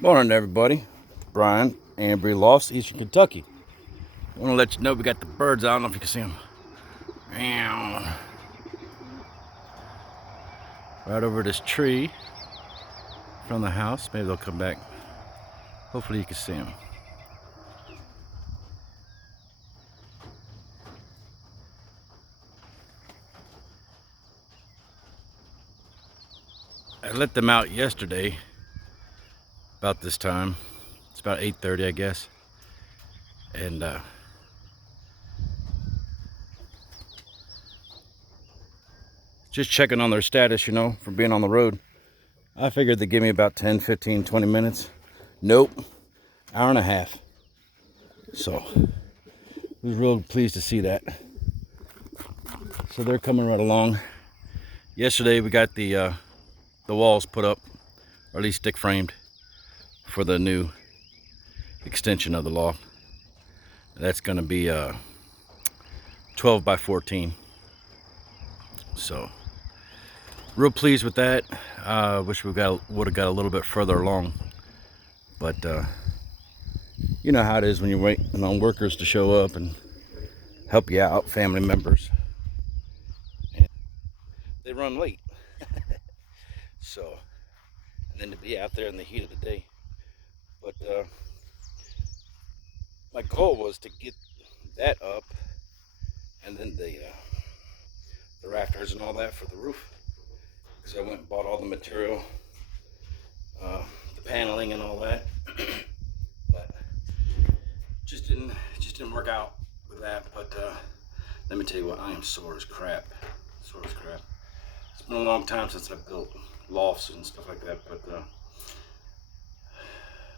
Morning, everybody. Brian, Ambry, Loft, Eastern Kentucky. I want to let you know we got the birds out. I don't know if you can see them. Right over this tree from the house. Maybe they'll come back. Hopefully you can see them. I let them out yesterday about this time. It's about 8:30, I guess. And just checking on their status, from being on the road. I figured they'd give me about 10, 15, 20 minutes. Nope. Hour and a half. So, I was real pleased to see that. So they're coming right along. Yesterday we got the walls put up, or at least stick framed, for the new extension of the loft. That's going to be 12 by 14. So real pleased with that. Wish we would have got a little bit further along, but you know how it is when you're waiting on workers to show up and help you out, family members, and they run late. So, and then to be out there in the heat of the day. But my goal was to get that up, and then the rafters and all that for the roof, because I went and bought all the material, the paneling and all that. But just didn't work out with that. But let me tell you what, I am sore as crap. Sore as crap. It's been a long time since I built lofts and stuff like that, but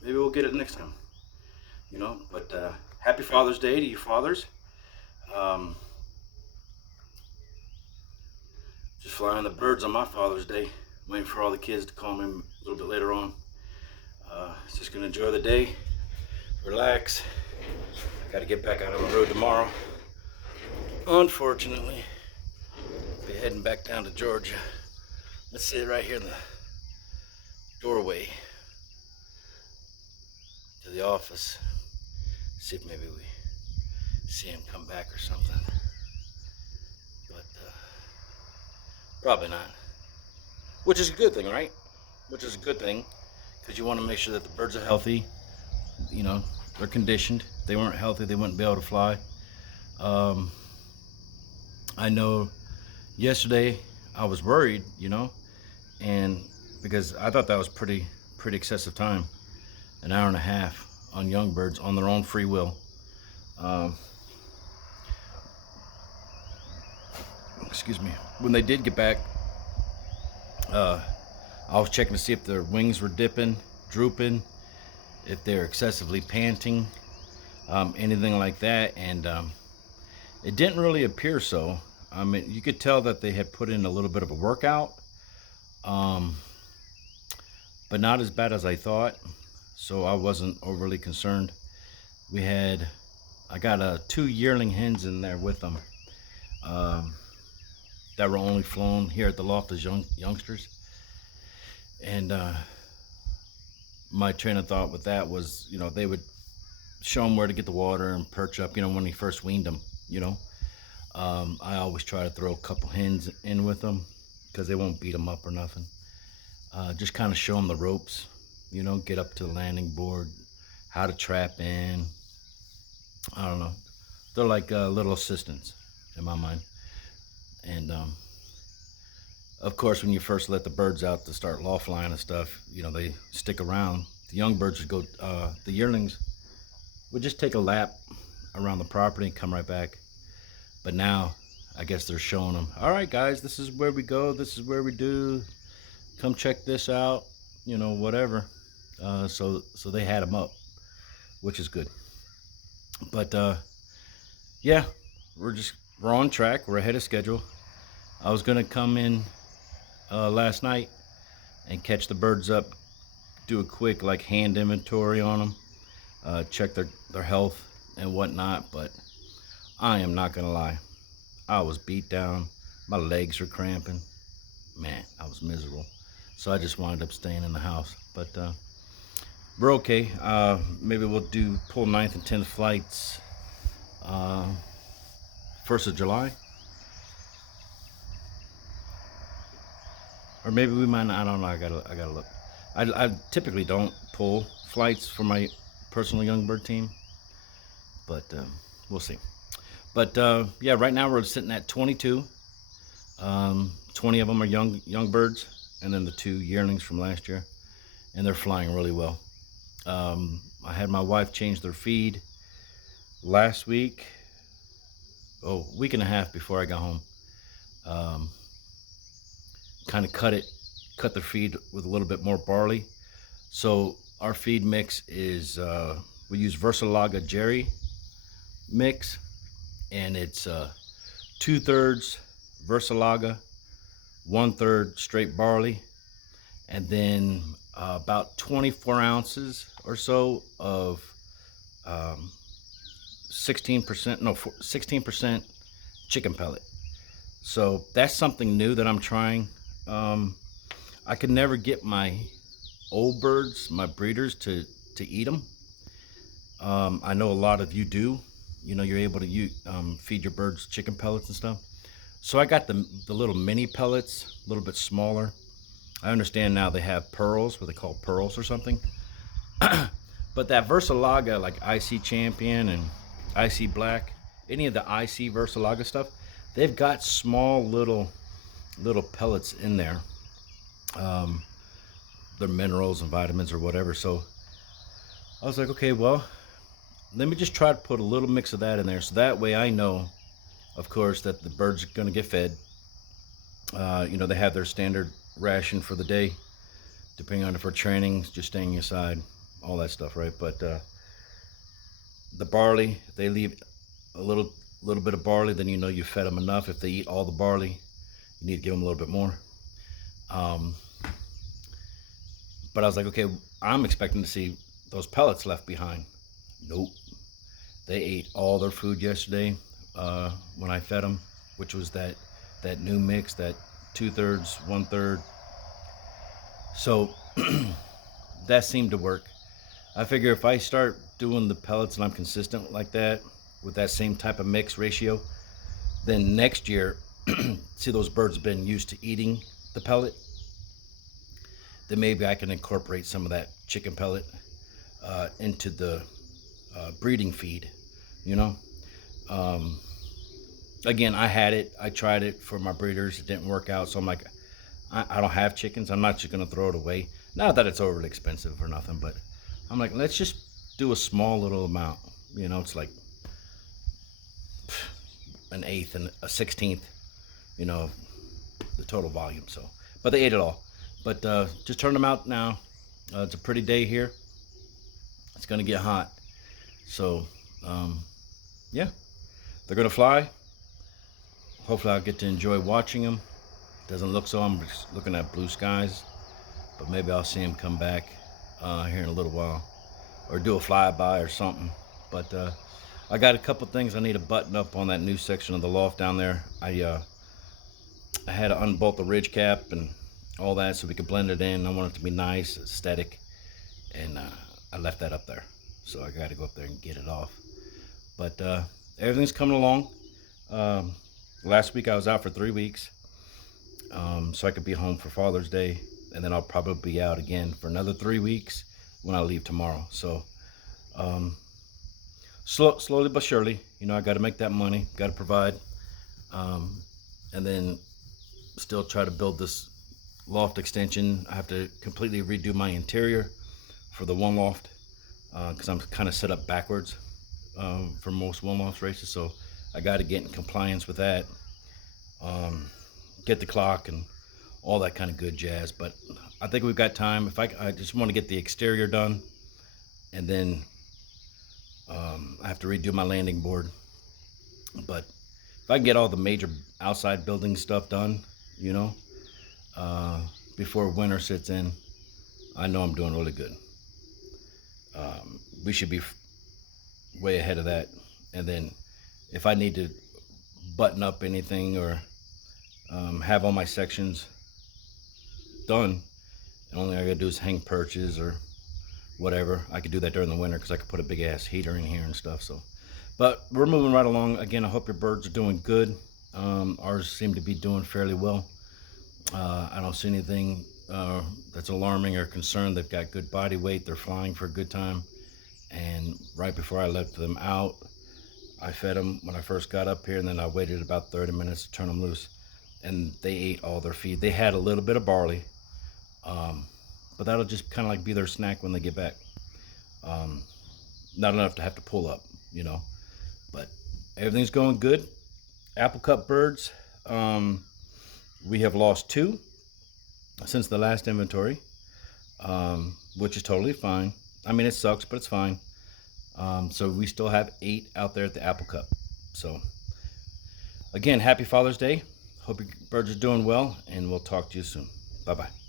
maybe we'll get it next time. But happy Father's Day to you fathers. Um, just flying the birds on my Father's Day, waiting for all the kids to call me a little bit later on. Just gonna enjoy the day, relax. I gotta get back out on the road tomorrow. Unfortunately, be heading back down to Georgia. Let's sit right here in the doorway to the office. See if maybe we see him come back or something. But probably not. Which is a good thing, right? Which is a good thing, because you want to make sure that the birds are healthy. They're conditioned. If they weren't healthy, they wouldn't be able to fly. I know yesterday I was worried, and because I thought that was pretty excessive time, an hour and a half on young birds on their own free will. Excuse me. When they did get back, I was checking to see if their wings were dipping, drooping, if they're excessively panting, anything like that, and it didn't really appear so. I mean, you could tell that they had put in a little bit of a workout, but not as bad as I thought, so I wasn't overly concerned. I got 2 yearling hens in there with them, that were only flown here at the loft as youngsters, and my train of thought with that was, they would show them where to get the water and perch up, when he first weaned them, I always try to throw a couple hens in with them, because they won't beat them up or nothing. Just kind of show them the ropes, get up to the landing board, how to trap in. I don't know. They're like little assistants in my mind. And of course, when you first let the birds out to start loft flying and stuff, they stick around. The young birds would go, the yearlings would just take a lap around the property and come right back. But now, I guess they're showing them, all right, guys, this is where we go, this is where we do, come check this out, whatever. So they had them up, which is good. But yeah, we're on track. We're ahead of schedule. I was gonna come in last night and catch the birds up, do a quick like hand inventory on them, check their health and whatnot. But I am not gonna lie, I was beat down. My legs were cramping. Man, I was miserable. So I just wound up staying in the house. But we're okay. Maybe we'll do pull 9th and 10th flights, uh, 1st of July, or maybe we might not. I don't know. I gotta look. I typically don't pull flights for my personal young bird team, but we'll see. But yeah, right now we're sitting at 22. 20 of them are young birds, and then the 2 yearlings from last year, and they're flying really well. I had my wife change their feed last week, week and a half before I got home. Um, kind of cut their feed with a little bit more barley. So our feed mix is we use Versalaga Jerry mix, and it's 2/3 Versalaga, 1/3 straight barley, and then about 24 ounces or so of 16%, no, 16% chicken pellet. So that's something new that I'm trying. I could never get my old birds, my breeders, to eat them. I know a lot of you do. You know, you're able to feed your birds chicken pellets and stuff. So I got the little mini pellets, a little bit smaller. I understand now they have pearls, what they call pearls or something. But that Versalaga, like IC Champion and IC Black, any of the IC Versalaga stuff, they've got small little pellets in there. They're minerals and vitamins or whatever. So I was like, okay, well, let me just try to put a little mix of that in there, so that way I know, of course, that the birds are going to get fed. You know, they have their standard ration for the day, depending on if we're training, just staying aside, all that stuff, right? But the barley, if they leave a little bit of barley, then you know you fed them enough. If they eat all the barley, you need to give them a little bit more. But I was like, okay, I'm expecting to see those pellets left behind. Nope. They ate all their food yesterday when I fed them, which was that new mix, that 2/3, 1/3. So that seemed to work. I figure if I start doing the pellets and I'm consistent like that, with that same type of mix ratio, then next year, see, those birds have been used to eating the pellet, then maybe I can incorporate some of that chicken pellet into the breeding feed, you know. Again, I tried it for my breeders, it didn't work out, so I'm like, I don't have chickens, I'm not just gonna throw it away. Not that it's overly expensive or nothing, but I'm like, let's just do a small little amount, you know. It's like an eighth and a 16th, you know, the total volume. So, but they ate it all. But just turned them out now. It's a pretty day here. It's gonna get hot, so yeah, they're gonna fly. Hopefully I'll get to enjoy watching them. Doesn't look so. I'm just looking at blue skies, but maybe I'll see them come back here in a little while, or do a flyby or something. But I got a couple things I need to button up on that new section of the loft down there. I had to unbolt the ridge cap and all that so we could blend it in. I want it to be nice, aesthetic, and I left that up there, so I got to go up there and get it off. But everything's coming along. Last week I was out for 3 weeks, so I could be home for Father's Day, and then I'll probably be out again for another 3 weeks when I leave tomorrow. So slowly but surely, you know, I got to make that money, got to provide, and then still try to build this loft extension. I have to completely redo my interior for the one loft, because I'm kind of set up backwards for most one loft races, so I got to get in compliance with that, get the clock and all that kind of good jazz. But I think we've got time. If I just want to get the exterior done, and then I have to redo my landing board. But if I can get all the major outside building stuff done, you know, before winter sits in, I know I'm doing really good. We should be way ahead of that. And then if I need to button up anything or have all my sections done, and only I gotta do is hang perches or whatever. I could do that during the winter because I could put a big ass heater in here and stuff. So, but we're moving right along. Again, I hope your birds are doing good. Ours seem to be doing fairly well. I don't see anything that's alarming or concerned. They've got good body weight. They're flying for a good time. And right before I let them out, I fed them when I first got up here, and then I waited about 30 minutes to turn them loose. And they ate all their feed. They had a little bit of barley, but that'll just kind of like be their snack when they get back. Not enough to have to pull up, you know. But everything's going good. Apple cup birds, we have lost 2 since the last inventory, which is totally fine. I mean, it sucks, but it's fine. So we still have 8 out there at the Apple Cup. So again, happy Father's Day. Hope your birds are doing well, and we'll talk to you soon. Bye-bye.